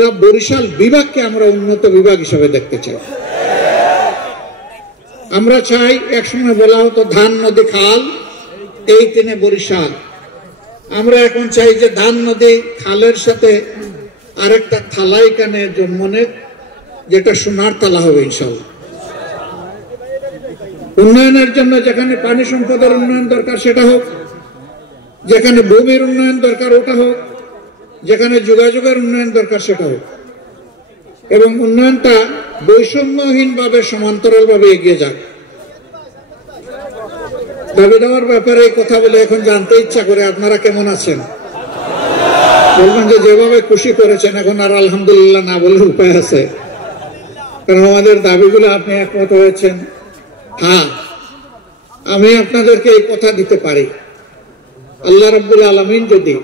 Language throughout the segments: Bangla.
পুরা বরিশাল বিভাগকে আমরা উন্নত বিভাগ হিসেবে দেখতে চাই। আমরা চাই, একসময় বলা হতো ধান নদী খাল, এই তিনে বরিশাল। আমরা এখন চাই যে ধান নদী খালের সাথে আরেকটা থালা এখানে জন্ম নেক, যেটা সোনার তালা হবে ইনশাআল্লাহ। উন্নয়নের জন্য যেখানে পানি সম্পদের উন্নয়ন দরকার সেটা হোক, যেখানে ভূমির উন্নয়ন দরকার ওটা হোক, যেখানে যোগাযোগের উন্নয়ন দরকার সেটা হোক, এবং উন্নয়নটা বৈষম্যহীন ভাবে সমান্তরাল ভাবে এগিয়ে যাক। দাবি দেওয়ার ব্যাপারে এই কথা বলে এখন জানতে ইচ্ছা করে আপনারা কেমন আছেন। বলবেন যে যেভাবে খুশি করেছেন, এখন আর আলহামদুলিল্লাহ না বলে উপায় আছে, কারণ আমাদের দাবিগুলো আপনি একমত হয়েছেন। হ্যাঁ, আমি আপনাদেরকে এই কথা দিতে পারি, আল্লাহ রাব্বুল আলামিন যদি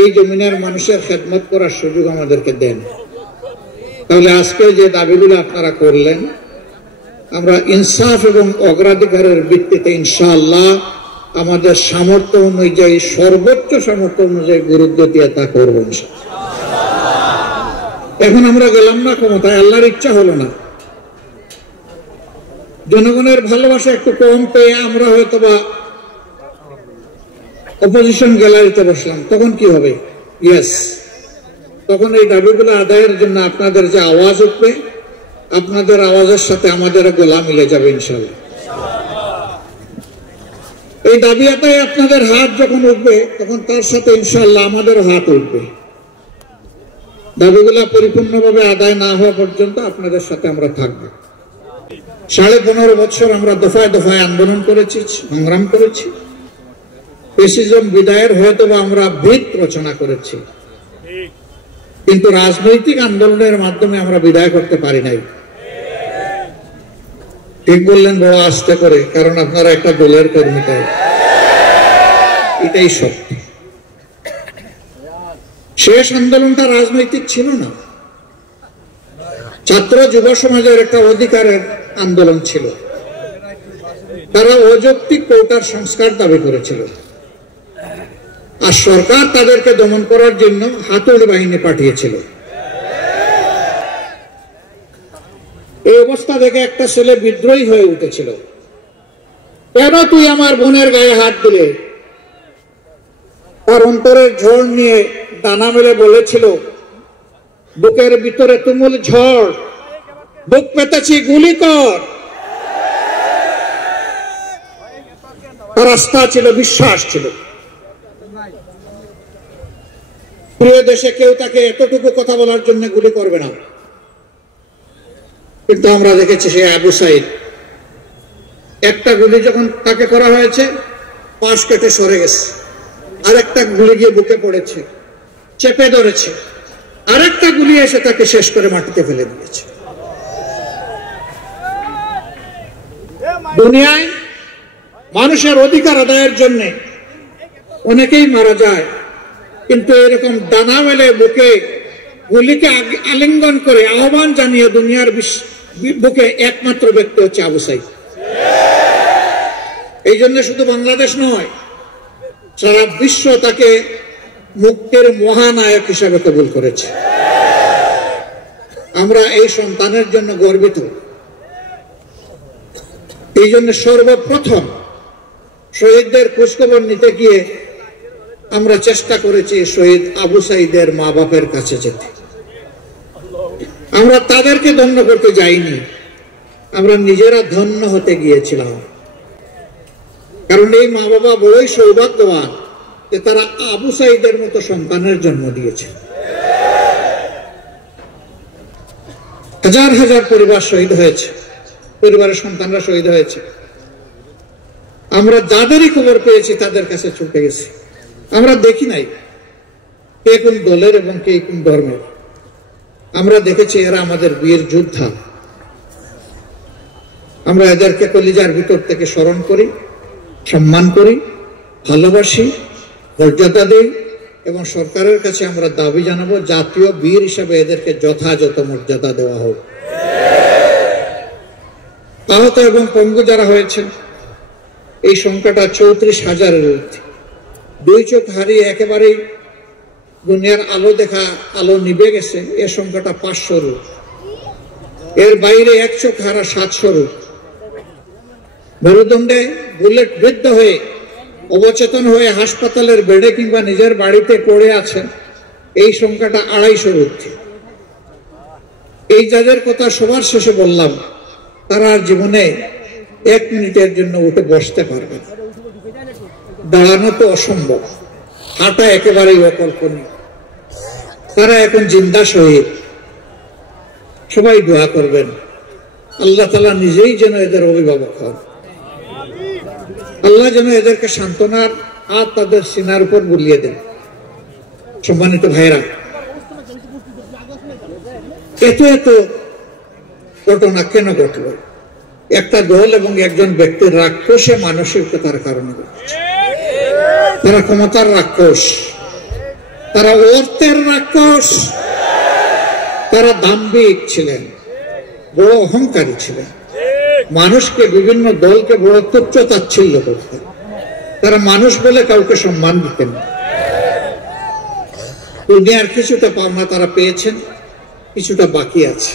এই জমিনের মানুষের খেদমত করার সুযোগ আমাদেরকে দেন, তাহলে আজকে যে দাবিগুলো আপনারা করলেন, আমরা ইনসাফ এবং অগ্রাধিকারের ভিত্তিতে ইনশাআল্লাহ আমাদের সামর্থ্য অনুযায়ী, সর্বোচ্চ সামর্থ্য অনুযায়ী গুরুত্ব দিয়ে তা করব। এখন আমরা গেলাম না ক্ষমতায়, আল্লাহর ইচ্ছা হলো না, জনগণের ভালোবাসা একটু কম পেয়ে আমরা হয়তো বা অপোজিশন গ্যালারিতে বসলাম, তখন কি হবে? ইয়েস, তখন এই দাবিগুলো আদায়ের জন্য আপনাদের যে আওয়াজ উঠবে, আপনাদের আওয়াজের সাথে আমাদের গলা মিলে যাবে ইনশাআল্লাহ। এই দাবি আদায়ে আপনাদের হাত যখন উঠবে, তখন তার সাথে ইনশাআল্লাহ আমাদের হাত উঠবে। দাবিগুলা পরিপূর্ণভাবে আদায় না হওয়া পর্যন্ত আপনাদের সাথে আমরা থাকবো। 15.5 বছর আমরা দফায় দফায় আন্দোলন করেছি, সংগ্রাম করেছি। ফ্যাসিজম বিদায়ের হয়তো আমরা ভিত রচনা করেছি, কিন্তু রাজনৈতিক আন্দোলনের মাধ্যমে আমরা বিদায় করতে পারি নাই। ঠিক বললেন বড় আস্তে করে, কারণ আপনারা একটা দলের কর্মী, তাই এটাই সত্য। শেষ আন্দোলনটা রাজনৈতিক ছিল না, ছাত্র যুব সমাজের একটা অধিকারের আন্দোলন ছিল। তারা অযৌক্তিক কোটার সংস্কার দাবি করেছিল, আর সরকার তাদেরকে দমন করার জন্য হাতুড়ি বাহিনী পাঠিয়েছিল। এই অবস্থা দেখে একটা ছেলে বিদ্রোহী হয়ে উঠেছিল, কেন তুই আমার বোনের গায়ে হাত দিলে? তার অন্তরের ঝড় নিয়ে দানা মেলে বলেছিল, বুকের ভিতরে তুমুল ঝড়, বুক পেতেছি, গুলি কর। তার আস্থা ছিল, বিশ্বাস ছিল। প্রিয় দেশে কেউ তাকে এতটুকু কথা বলার জন্য গুলি করবে না, কিন্তু আমরা দেখেছি সে আবু সাইদ, একটা গুলি যখন তাকে করা হয়েছে, পাশ কেটে সরে গেছে, আরেকটা গুলি গিয়ে বুকে পড়েছে, চেপে ধরেছে, আরেকটা গুলি এসে তাকে শেষ করে মাটিতে ফেলে দিয়েছে। দুনিয়ায় মানুষের অধিকার আদায়ের জন্য অনেকেই মারা যায়, কিন্তু এরকম ডানা মেলে বুকে গুলিকে আলিঙ্গন করে আহ্বান জানিয়ে দুনিয়ার বুকে একমাত্র ব্যক্তি হচ্ছে আবু সাইদ। এই জন্য শুধু বাংলাদেশ নয়, সারা বিশ্ব তাকে মুক্তির মহানায়ক হিসাবে কবুল করেছে। আমরা এই সন্তানের জন্য গর্বিত। এই জন্য সর্বপ্রথম শহীদদের খোঁজখবর নিতে গিয়ে আমরা চেষ্টা করেছি শহীদ আবু সাইদের মা বাপের কাছে যেতে। আমরা তাদেরকে ধন্য করতে যাইনি, আমরা নিজেরা ধন্য হতে গিয়েছিলাম। কারণ এই মা বাবা বড়ই সৌভাগ্যবান যে তারা আবু সাইদের মতো সন্তানের জন্ম দিয়েছে। হাজার হাজার পরিবার শহীদ হয়েছে, পরিবারের সন্তানরা শহীদ হয়েছে। আমরা যাদেরই খবর পেয়েছি তাদের কাছে ছুটে গেছি। আমরা দেখি নাই কে কোন দলের এবং কে কোন ধর্মের। আমরা দেখেছি এরা আমাদের বীর যোদ্ধা। আমরা এদেরকে কলিজার ভিতর থেকে স্মরণ করি, সম্মান করি, ভালোবাসি, মর্যাদা দেই এবং সরকারের কাছে আমরা দাবি জানাবো জাতীয় বীর হিসাবে এদেরকে যথাযথ মর্যাদা দেওয়া হোক। আহত এবং পঙ্গু যারা হয়েছেন এই সংখ্যাটা 34,000-এর ঊর্ধ্বে। দুই চোখ হারিয়ে একেবারেই দুনিয়ার আলো দেখা আলো নিভে গেছে, এর সংখ্যাটা 500 রূপ। এর বাইরে 1 চোখ হারা 700 রূপ। মেরুদণ্ডে বুলেট বিদ্ধ হয়ে অবচেতন হয়ে হাসপাতালের বেডে কিংবা নিজের বাড়িতে পড়ে আছেন, এই সংখ্যাটা 250 রূপ। এই যাদের কথা সবার শেষে বললাম, তারা আর জীবনে 1 মিনিটের জন্য উঠে বসতে পারবে না। দাঁড়ানো তো অসম্ভব, হাঁটা একেবারেই অকল্পনীয়। তারা এখন জিন্দা শহীদ। সবাই দোয়া করবেন আল্লাহ তাআলা নিজেই যেন এদের অভিভাবক হন। আল্লাহ যেন এদেরকে সান্ত্বনার হাত তাদের সিনার উপর বুলিয়ে দেন। সম্মানিত ভাইরা, এত এত ঘটনা কেন ঘটল? একটা দল এবং একজন ব্যক্তির রাক্ষসে মানসিকতার কারণে ঘটেছে। তারা ক্ষমতার রাক্ষস, তারা অর্থের রাক্ষস, তারা দাম্ভিক ছিলেন, বড় অহংকারী ছিলেন, মানুষকে বিভিন্ন দলকে বড় তুচ্ছ তাচ্ছিল্য করতেন। তারা মানুষ বলে কাউকে সম্মান দিতেন না। দুনিয়ার কিছুটা পাওনা তারা পেয়েছেন, কিছুটা বাকি আছে।